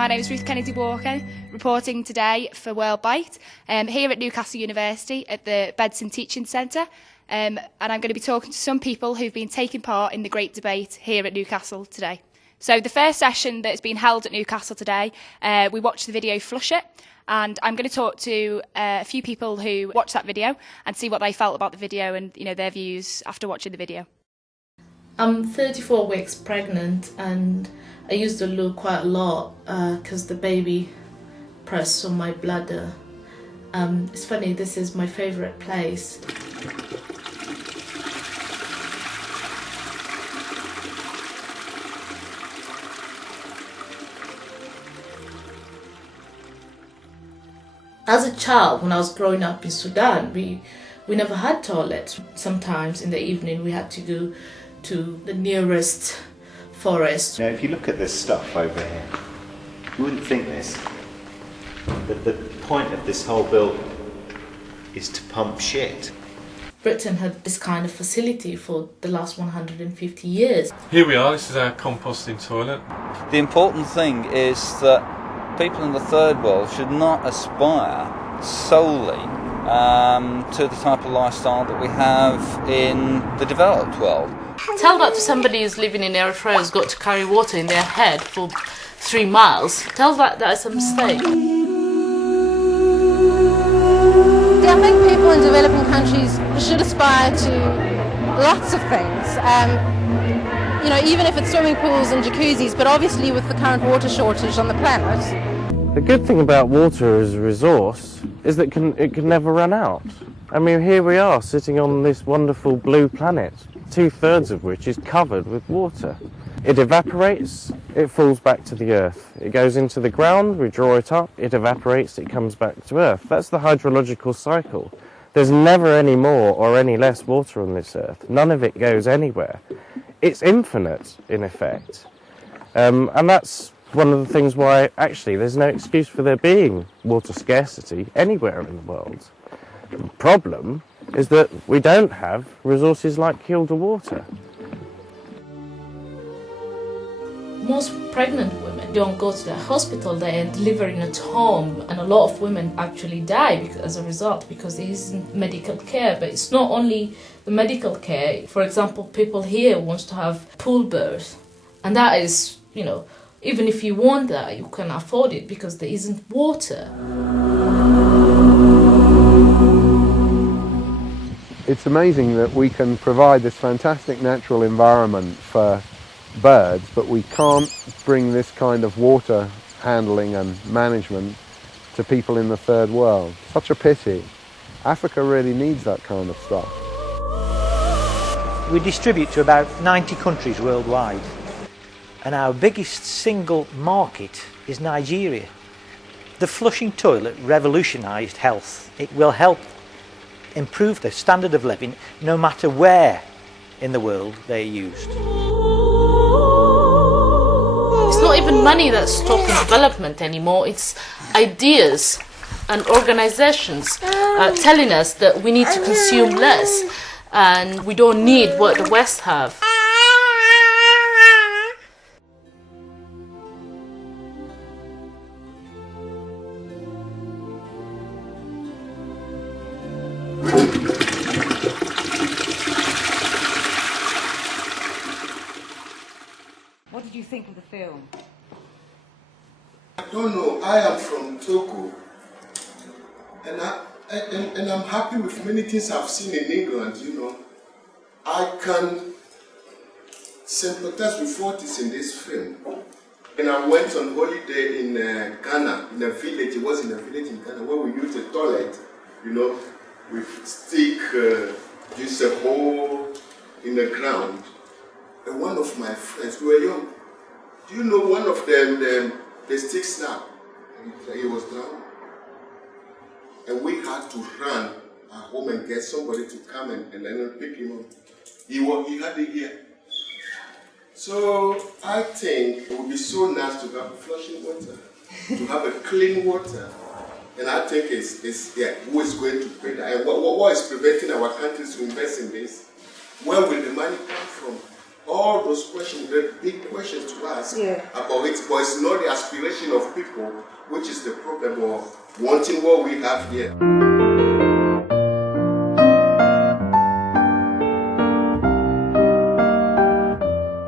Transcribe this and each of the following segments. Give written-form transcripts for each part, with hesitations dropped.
my name is Ruth Kennedy-Walker, reporting today for WORLDwrite, here at Newcastle University at the Bedson Teaching Centre, and I'm going to be talking to some people who've been taking part in the Great Debate here at Newcastle today. So the first session that's been held at Newcastle today, we watched the video Flush It, and I'm going to talk to a few people who watched that video and see what they felt about the video and their views after watching the video. I'm 34 weeks pregnant and I used to loo quite a lot because the baby pressed on my bladder. It's funny, this is my favourite place. As a child, when I was growing up in Sudan, we never had toilets. Sometimes in the evening we had to go to the nearest forest. Now, if you look at this stuff over here, you wouldn't think this. The point of this whole building is to pump shit. Britain had this kind of facility for the last 150 years. Here we are, this is our composting toilet. The important thing is that people in the third world should not aspire solely to the type of lifestyle that we have in the developed world. Tell that to somebody who's living in Eritrea who's got to carry water in their head for 3 miles. Tell that it's a mistake. I think people in developing countries should aspire to lots of things. Even if it's swimming pools and jacuzzis, but obviously with the current water shortage on the planet. The good thing about water as a resource is that it can never run out. I mean, here we are sitting on this wonderful blue planet, 2/3 of which is covered with water. It evaporates, it falls back to the earth. It goes into the ground, we draw it up, it evaporates, it comes back to earth. That's the hydrological cycle. There's never any more or any less water on this earth. None of it goes anywhere. It's infinite, in effect. And that's one of the things why, actually, there's no excuse for there being water scarcity anywhere in the world. The problem is that we don't have resources like Kilda water. Most pregnant women don't go to the hospital, they are delivering at home, and a lot of women actually die as a result because there isn't medical care. But it's not only the medical care. For example, people here want to have pool birth, and that is, even if you want that, you can afford it because there isn't water. It's amazing that we can provide this fantastic natural environment for birds, but we can't bring this kind of water handling and management to people in the third world. Such a pity. Africa really needs that kind of stuff. We distribute to about 90 countries worldwide, and our biggest single market is Nigeria. The flushing toilet revolutionised health. It will help improve the standard of living no matter where in the world they're used. It's not even money that's stopping development anymore, it's ideas and organisations telling us that we need to consume less and we don't need what the West have. What did you think of the film? I don't know. I am from Togo, and I'm happy with many things I've seen in England. I can sympathize with what is in this film. And I went on holiday in Ghana, in a village. It was in a village in Ghana where we used a toilet, with stick, just a hole in the ground. And one of my friends, we were young. Do you know one of them, the stick snapped? He was drowned. And we had to run at home and get somebody to come and then pick him up. He had it here. So I think it would be so nice to have flushing water, to have a clean water. And I think who is going to pay that? And what is preventing our countries to invest in this? Where will the money come from? all those questions, the big questions to ask about it, but it's not the aspiration of people, which is the problem of wanting what we have here.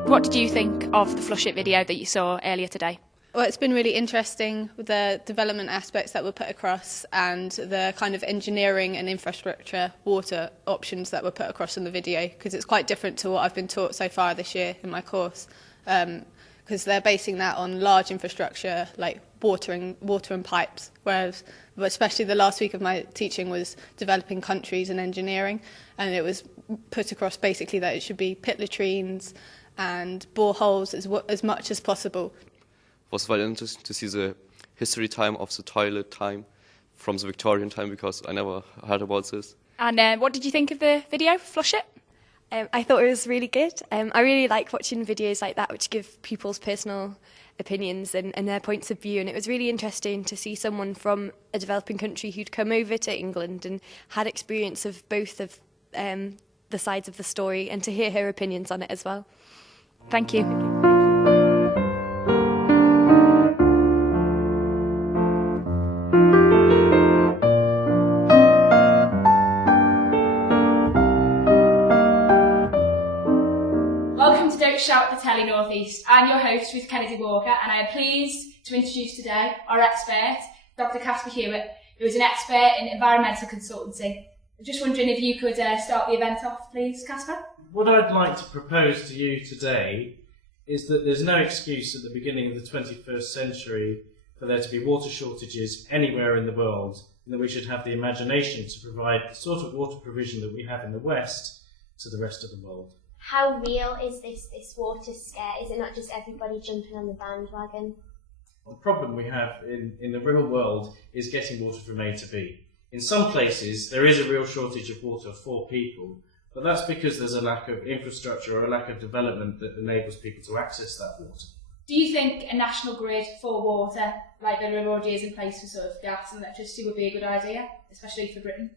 What did you think of the Flush It video that you saw earlier today? Well, it's been really interesting with the development aspects that were put across and the kind of engineering and infrastructure water options that were put across in the video, because it's quite different to what I've been taught so far this year in my course, because they're basing that on large infrastructure like water and pipes, whereas especially the last week of my teaching was developing countries and engineering, and it was put across basically that it should be pit latrines and boreholes as much as possible. Was very interesting to see the history time of the toilet time from the Victorian time, because I never heard about this. And what did you think of the video, Flush It? I thought it was really good. I really like watching videos like that which give people's personal opinions and their points of view, and it was really interesting to see someone from a developing country who'd come over to England and had experience of both of the sides of the story, and to hear her opinions on it as well. Thank you. Welcome to Don't Shout at the Telly North East. I'm your host, Ruth Kennedy Walker, and I am pleased to introduce today our expert, Dr. Casper Hewitt, who is an expert in environmental consultancy. I'm just wondering if you could start the event off, please, Casper? What I'd like to propose to you today is that there's no excuse at the beginning of the 21st century for there to be water shortages anywhere in the world, and that we should have the imagination to provide the sort of water provision that we have in the West to the rest of the world. How real is this water scare? Is it not just everybody jumping on the bandwagon? The problem we have in the real world is getting water from A to B. In some places, there is a real shortage of water for people, but that's because there's a lack of infrastructure or a lack of development that enables people to access that water. Do you think a national grid for water, like there already is in place for sort of gas and electricity, would be a good idea, especially for Britain?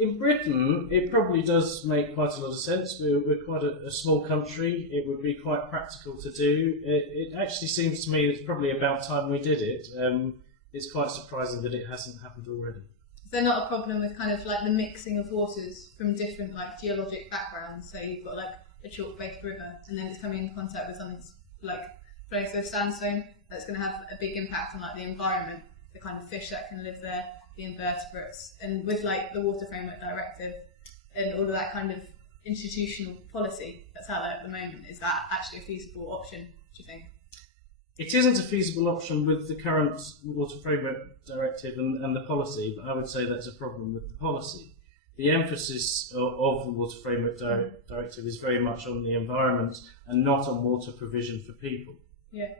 In Britain, it probably does make quite a lot of sense. We're quite a small country. It would be quite practical to do. It actually seems to me it's probably about time we did it. It's quite surprising that it hasn't happened already. Is there not a problem with kind of like the mixing of waters from different like geologic backgrounds? So you've got like a chalk-based river, and then it's coming in contact with something like Fraser sandstone that's going to have a big impact on like the environment, the kind of fish that can live there, the invertebrates, and with like the Water Framework Directive and all of that kind of institutional policy that's out there at the moment, is that actually a feasible option, do you think? It isn't a feasible option with the current Water Framework Directive and the policy, but I would say that's a problem with the policy. The emphasis of the Water Framework Directive is very much on the environment and not on water provision for people. Yeah.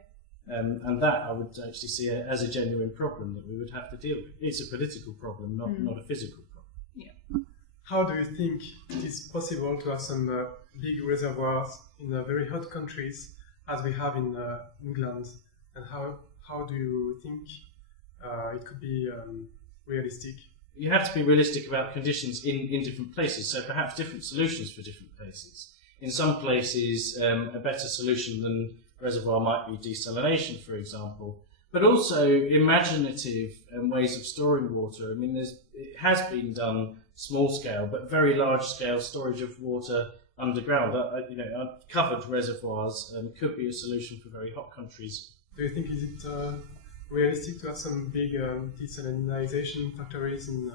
And that I would actually see as a genuine problem that we would have to deal with. It's a political problem, not a physical problem. Yeah. How do you think it is possible to have some big reservoirs in very hot countries as we have in England, and how do you think it could be realistic? You have to be realistic about conditions in different places, so perhaps different solutions for different places. In some places, a better solution than reservoir might be desalination, for example, but also imaginative ways of storing water. I mean, it has been done small scale, but very large scale storage of water underground. Covered reservoirs could be a solution for very hot countries. Do you think is it realistic to have some big desalination factories in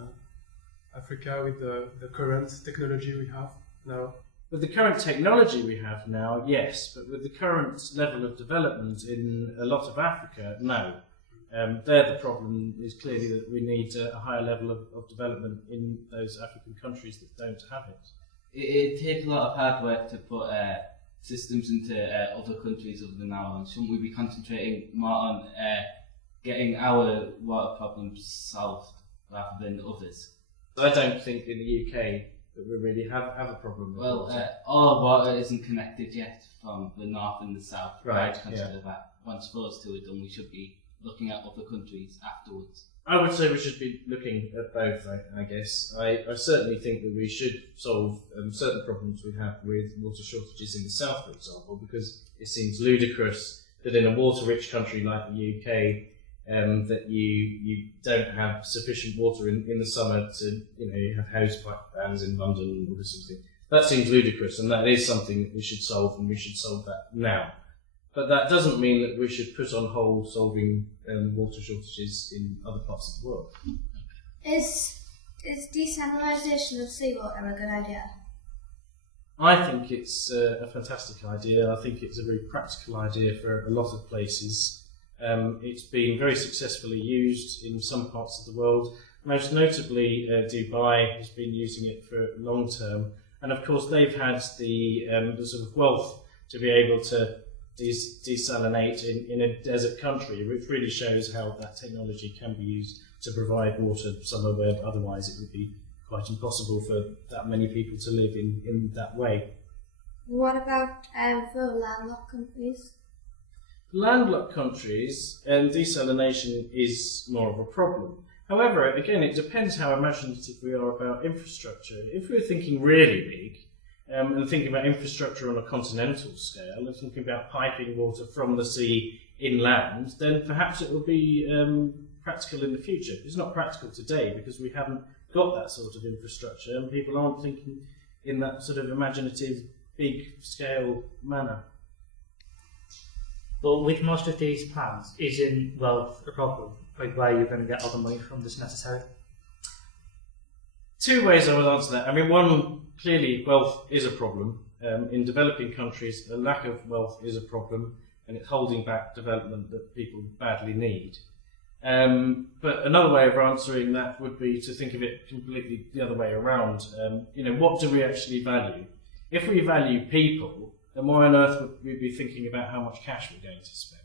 Africa with the current technology we have now? With the current technology we have now, yes, but with the current level of development in a lot of Africa, no. There the problem is clearly that we need a higher level of development in those African countries that don't have it. It takes a lot of hard work to put systems into other countries other than ours. Shouldn't we be concentrating more on getting our water problems solved rather than others? I don't think in the UK that we really have a problem with water. All water isn't connected yet from the north and the south. Right, Consider that. Once close to it, then we should be looking at other countries afterwards. I would say we should be looking at both, I guess. I certainly think that we should solve certain problems we have with water shortages in the south, for example, because it seems ludicrous that in a water-rich country like the UK, that you don't have sufficient water in the summer to, you have hose pipe bans in London and all this sort of thing. That seems ludicrous, and that is something that we should solve, and we should solve that now. But that doesn't mean that we should put on hold solving water shortages in other parts of the world. Is desalination of seawater a good idea? I think it's a fantastic idea. I think it's a very practical idea for a lot of places. It's been very successfully used in some parts of the world. Most notably, Dubai has been using it for long term. And of course, they've had the sort of wealth to be able to desalinate in a desert country, which really shows how that technology can be used to provide water somewhere where otherwise it would be quite impossible for that many people to live in that way. What about for landlocked countries? Landlocked countries, desalination is more of a problem. However, again, it depends how imaginative we are about infrastructure. If we're thinking really big, and thinking about infrastructure on a continental scale, and thinking about piping water from the sea inland, then perhaps it will be practical in the future. It's not practical today because we haven't got that sort of infrastructure, and people aren't thinking in that sort of imaginative, big-scale manner. But with most of these plans, isn't wealth a problem? Like, where you're going to get all the money from that's necessary? Two ways I would answer that. I mean, one, clearly wealth is a problem. In developing countries, a lack of wealth is a problem, and it's holding back development that people badly need. But another way of answering that would be to think of it completely the other way around. What do we actually value? If we value people, then why on earth would we be thinking about how much cash we're going to spend?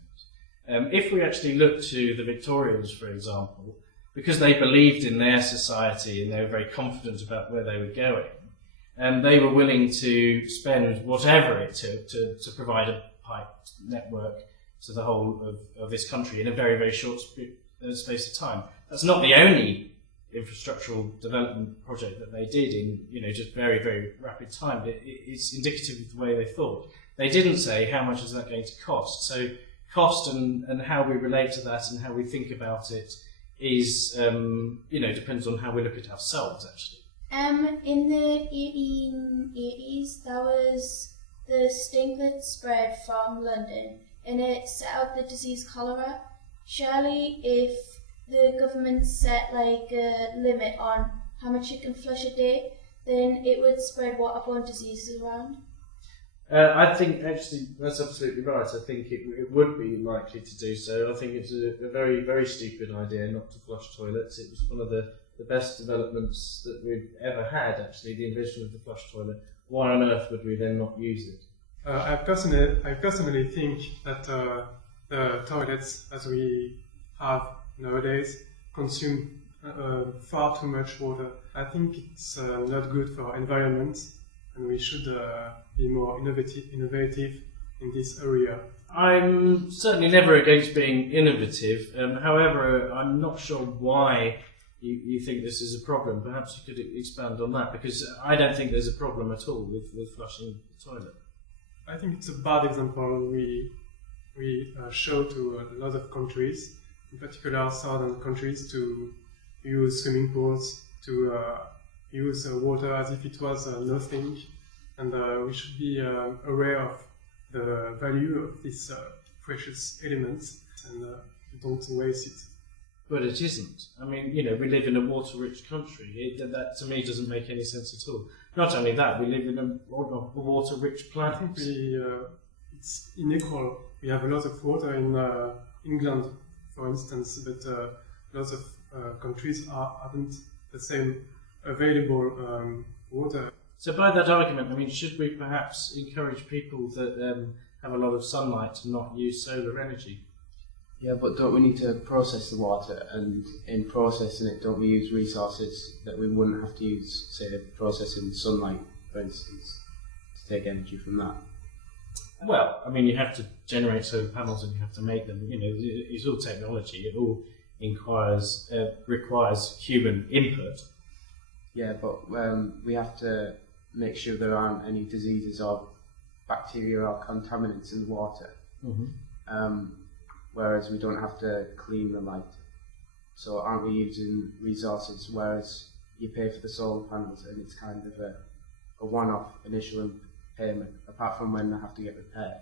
If we actually look to the Victorians, for example, because they believed in their society and they were very confident about where they were going, and they were willing to spend whatever it took to provide a pipe network to the whole of this country in a very, very short space of time. That's not the only infrastructural development project that they did in just very, very rapid time. It's indicative of the way they thought. They didn't say how much is that going to cost. So cost and how we relate to that and how we think about it is, depends on how we look at ourselves, actually. In the 1880s, there was the stink that spread from London, and it set out the disease cholera. Surely, if the government set like a limit on how much you can flush a day, then it would spread waterborne diseases around. I think actually that's absolutely right. I think it would be likely to do so. I think it's a very, very stupid idea not to flush toilets. It was one of the best developments that we've ever had, actually, the invention of the flush toilet. Why on earth would we then not use it? I personally think that the toilets as we have nowadays consume far too much water. I think it's not good for environment, and we should be more innovative in this area. I'm certainly never against being innovative. However, I'm not sure why you think this is a problem. Perhaps you could expand on that, because I don't think there's a problem at all with flushing the toilet. I think it's a bad example we show to a lot of countries, in particular southern countries, to use swimming pools, to use water as if it was nothing, and we should be aware of the value of these precious elements and don't waste it. But it isn't. I mean, we live in a water-rich country. That to me doesn't make any sense at all. Not only that, we live in a water-rich planet. I think it's unequal. We have a lot of water in England, for instance, but lots of countries haven't the same available water. So by that argument, I mean, should we perhaps encourage people that have a lot of sunlight to not use solar energy? Yeah, but don't we need to process the water, and in processing it, don't we use resources that we wouldn't have to use, say, processing sunlight, for instance, to take energy from that? Well, I mean, you have to generate solar panels and you have to make them. It's all technology. It all requires human input. Yeah, but we have to make sure there aren't any diseases or bacteria or contaminants in the water. Whereas we don't have to clean them out. So aren't we using resources, whereas you pay for the solar panels and it's kind of a one-off initial payment, apart from when they have to get repaired.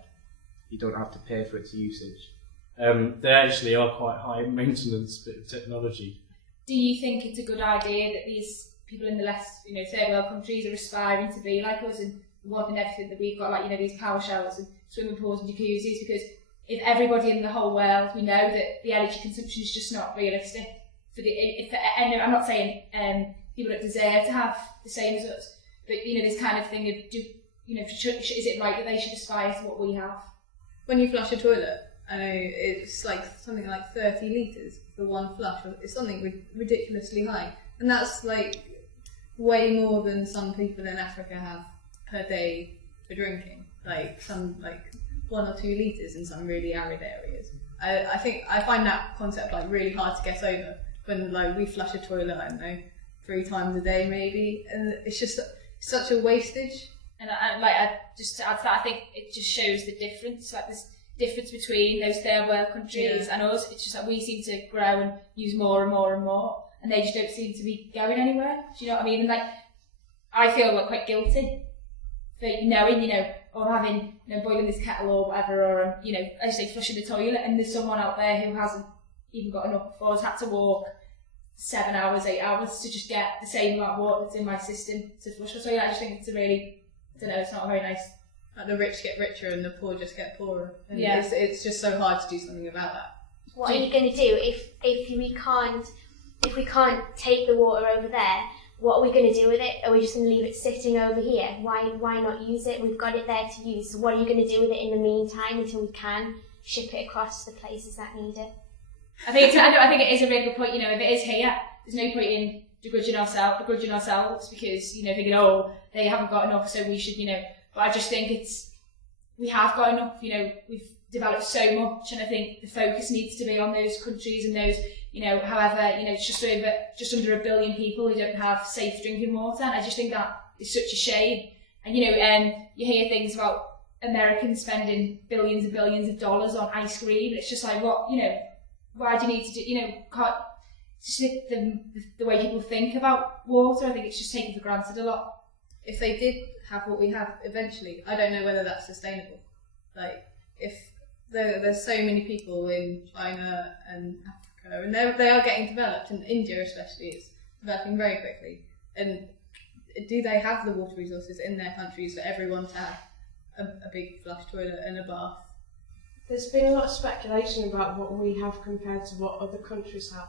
You don't have to pay for its usage. They actually are quite high maintenance bit of technology. Do you think it's a good idea that these people in the less, third world countries are aspiring to be like us and wanting everything that we've got, like, these power showers and swimming pools and jacuzzis? Because if everybody in the whole world, we know that the energy consumption is just not realistic. And I'm not saying people don't deserve to have the same as us, but this kind of thing of is it right that they should aspire to what we have? When you flush a toilet, I know it's like something like 30 litres for one flush. It's something ridiculously high, and that's like way more than some people in Africa have per day for drinking. Like 1 or 2 litres in some really arid areas. I find that concept like really hard to get over when like we flush a toilet, I don't know, 3 times a day maybe, and it's just such a wastage. And just to add to that, I think it just shows the difference, like this difference between those third world countries and us. It's just that we seem to grow and use more and more and more, and they just don't seem to be going anywhere. Do you know what I mean? And like, I feel like quite guilty for knowing, or having, boiling this kettle or whatever, or as you say, flushing the toilet, and there's someone out there who hasn't even got enough, or has had to walk 7 hours, 8 hours to just get the same amount of water that's in my system to flush the toilet. I just think it's a really, I don't know, it's not very nice. Like the rich get richer and the poor just get poorer. And yeah, it's just so hard to do something about that. What are you going to do if we can't take the water over there? What are we going to do with it? Are we just going to leave it sitting over here? Why not use it? We've got it there to use. So what are you going to do with it in the meantime until we can ship it across to the places that need it? I think it is a really good point. If it is here, there's no point in begrudging ourselves because thinking, oh, they haven't got enough, so we should, But I just think we have got enough. We've developed so much, and I think the focus needs to be on those countries and those, however, it's just under 1 billion people who don't have safe drinking water, and I just think that is such a shame. And you hear things about Americans spending billions and billions of dollars on ice cream. It's just like, what, why do you need to do, it's just the way people think about water. I think it's just taken for granted a lot. If they did have what we have eventually, I don't know whether that's sustainable. Like, if there's so many people in China and Africa, and they are getting developed, and India especially is developing very quickly. And do they have the water resources in their countries for everyone to have a big flush toilet and a bath? There's been a lot of speculation about what we have compared to what other countries have.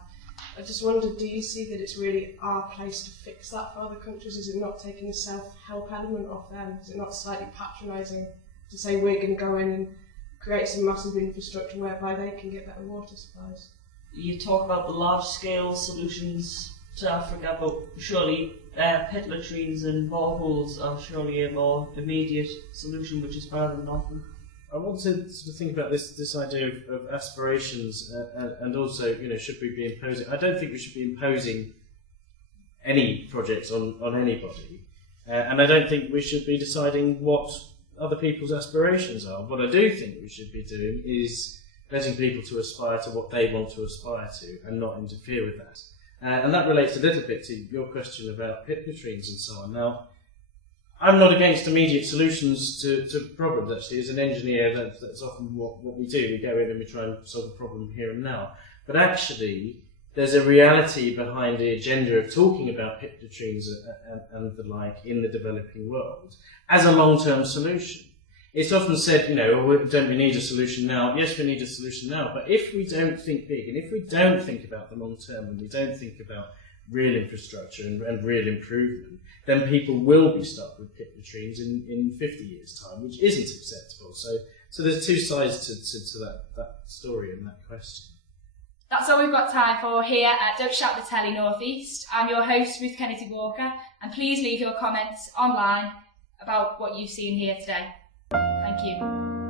I just wondered, do you see that it's really our place to fix that for other countries? Is it not taking the self-help element off them? Is it not slightly patronising to say we're going to go in and create some massive infrastructure whereby they can get better water supplies? You talk about the large-scale solutions to Africa, but surely pit latrines and boreholes are surely a more immediate solution, which is better than nothing. I want to sort of think about this idea of aspirations and also, should we be imposing? I don't think we should be imposing any projects on anybody, and I don't think we should be deciding what other people's aspirations are. What I do think we should be doing is letting people to aspire to what they want to aspire to and not interfere with that. And that relates a little bit to your question about pit latrines and so on. Now, I'm not against immediate solutions to problems, actually. As an engineer, that's often what we do. We go in and we try and solve a problem here and now. But actually, there's a reality behind the agenda of talking about pit latrines and the like in the developing world as a long-term solution. It's often said, don't we need a solution now? Yes, we need a solution now. But if we don't think big, and if we don't think about the long term, and we don't think about real infrastructure and real improvement, then people will be stuck with pit latrines in 50 years' time, which isn't acceptable. So there's two sides to that story and that question. That's all we've got time for here at Don't Shout the Telly North East. I'm your host, Ruth Kennedy Walker, and please leave your comments online about what you've seen here today. Thank you.